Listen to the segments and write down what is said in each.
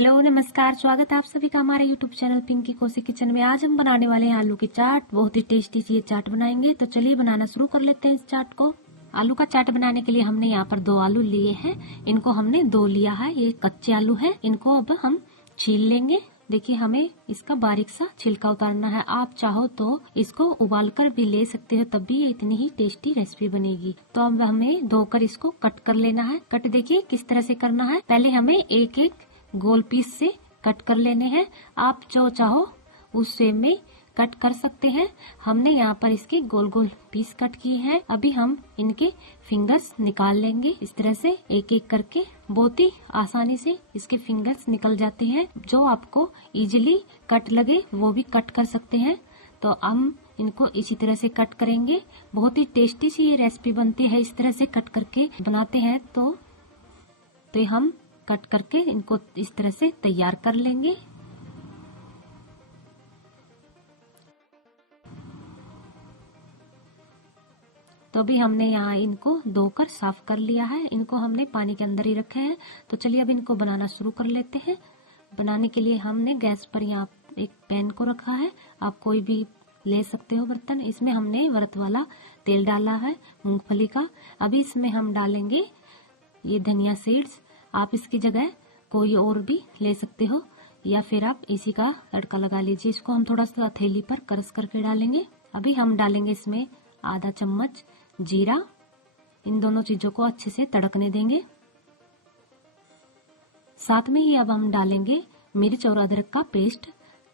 Hello नमस्कार, स्वागत है आप सभी का हमारे यूट्यूब चैनल पिंकी कोसी किचन में। आज हम बनाने वाले हैं आलू की चाट। बहुत ही टेस्टी सी ये चाट बनाएंगे, तो चलिए बनाना शुरू कर लेते हैं इस चाट को। आलू का चाट बनाने के लिए हमने यहाँ पर 2 आलू लिए हैं। इनको हमने 2 लिया है, ये कच्चे आलू है। इनको अब हम छील लेंगे। देखिए हमें इसका बारीक सा छिलका उतारना है। आप चाहो तो इसको उबालकर भी ले सकते हो, तब भी इतनी ही टेस्टी रेसिपी बनेगी। तो अब हमें धोकर इसको कट कर लेना है। कट देखिए किस तरह से करना है। पहले हमें एक एक गोल पीस से कट कर लेने हैं। आप जो चाहो उस शेप में कट कर सकते हैं। हमने यहाँ पर इसके गोल गोल पीस कट किए हैं। अभी हम इनके फिंगर्स निकाल लेंगे। इस तरह से एक एक करके बहुत ही आसानी से इसके फिंगर्स निकल जाते हैं। जो आपको इजीली कट लगे वो भी कट कर सकते हैं। तो हम इनको इसी तरह से कट करेंगे। बहुत ही टेस्टी सी ये रेसिपी बनती है। इस तरह से कट करके बनाते हैं तो हम कट करके इनको इस तरह से तैयार कर लेंगे। तो अभी हमने यहाँ इनको धोकर साफ कर लिया है। इनको हमने पानी के अंदर ही रखे हैं। तो चलिए अब इनको बनाना शुरू कर लेते हैं। बनाने के लिए हमने गैस पर यहाँ एक पैन को रखा है। आप कोई भी ले सकते हो बर्तन। इसमें हमने व्रत वाला तेल डाला है, मूंगफली का। अभी इसमें हम डालेंगे ये धनिया सीड्स। आप इसकी जगह कोई और भी ले सकते हो, या फिर आप इसी का तड़का लगा लीजिए। इसको हम थोड़ा सा हथेली पर क्रश करके डालेंगे। अभी हम डालेंगे इसमें आधा चम्मच जीरा। इन दोनों चीजों को अच्छे से तड़कने देंगे। साथ में ही अब हम डालेंगे मिर्च और अदरक का पेस्ट।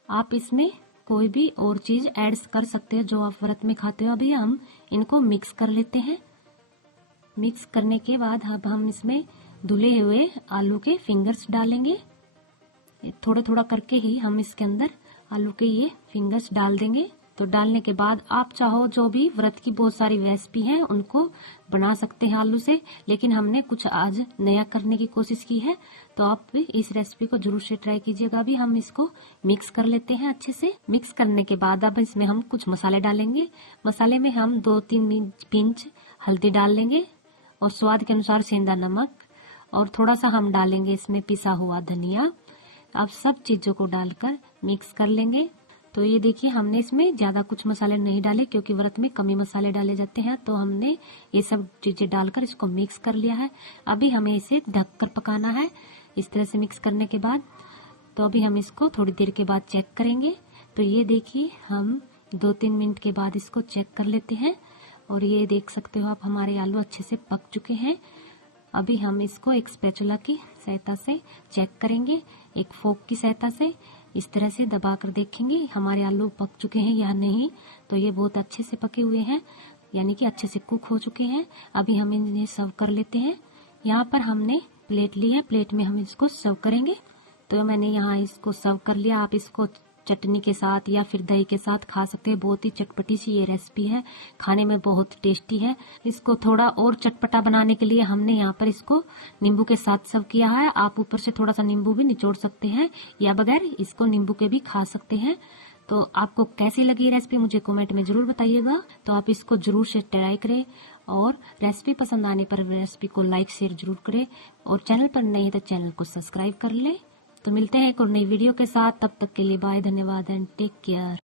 आप इसमें कोई भी और चीज ऐड कर सकते हो जो आप व्रत में खाते हो। अभी हम इनको मिक्स कर लेते हैं। मिक्स करने के बाद अब हम इसमें धुले हुए आलू के फिंगर्स डालेंगे। थोड़ा थोड़ा करके ही हम इसके अंदर आलू के ये फिंगर्स डाल देंगे। तो डालने के बाद आप चाहो जो भी व्रत की बहुत सारी रेसिपी हैं उनको बना सकते हैं आलू से, लेकिन हमने कुछ आज नया करने की कोशिश की है। तो आप भी इस रेसिपी को जरूर से ट्राई कीजिएगा। अभी हम इसको मिक्स कर लेते हैं अच्छे से। मिक्स करने के बाद अब इसमें हम कुछ मसाले डालेंगे। मसाले में हम 2-3 पिंच हल्दी डाल लेंगे और स्वाद के अनुसार सेंधा नमक, और थोड़ा सा हम डालेंगे इसमें पिसा हुआ धनिया। अब सब चीजों को डालकर मिक्स कर लेंगे। तो ये देखिए हमने इसमें ज्यादा कुछ मसाले नहीं डाले, क्योंकि व्रत में कम ही मसाले डाले जाते हैं। तो हमने ये सब चीजें डालकर इसको मिक्स कर लिया है। अभी हमें इसे ढककर पकाना है। इस तरह से मिक्स करने के बाद तो अभी हम इसको थोड़ी देर के बाद चेक करेंगे। तो ये देखिए हम 2-3 मिनट के बाद इसको चेक कर लेते हैं। और ये देख सकते हो आप हमारे आलू अच्छे से पक चुके हैं। अभी हम इसको एक स्पैचुला की सहायता से चेक करेंगे, एक फोक की सहायता से इस तरह से दबाकर देखेंगे हमारे आलू पक चुके हैं या नहीं। तो ये बहुत अच्छे से पके हुए हैं, यानी कि अच्छे से कुक हो चुके हैं। अभी हम इन्हें सर्व कर लेते हैं। यहाँ पर हमने प्लेट ली है, प्लेट में हम इसको सर्व करेंगे। तो मैंने यहाँ इसको सर्व कर लिया। आप इसको चटनी के साथ या फिर दही के साथ खा सकते हैं। बहुत ही चटपटी सी ये रेसिपी है, खाने में बहुत टेस्टी है। इसको थोड़ा और चटपटा बनाने के लिए हमने यहाँ पर इसको नींबू के साथ सर्व किया है। आप ऊपर से थोड़ा सा नींबू भी निचोड़ सकते हैं, या बगैर इसको नींबू के भी खा सकते हैं। तो आपको कैसी लगी रेसिपी मुझे कमेंट में जरूर बताइएगा। तो आप इसको जरूर से ट्राई करें, और रेसिपी पसंद आने पर रेसिपी को लाइक शेयर जरूर करें, और चैनल पर नहीं तो चैनल को सब्सक्राइब कर ले। तो मिलते हैं एक और नई वीडियो के साथ। तब तक के लिए बाय, धन्यवाद एंड टेक केयर।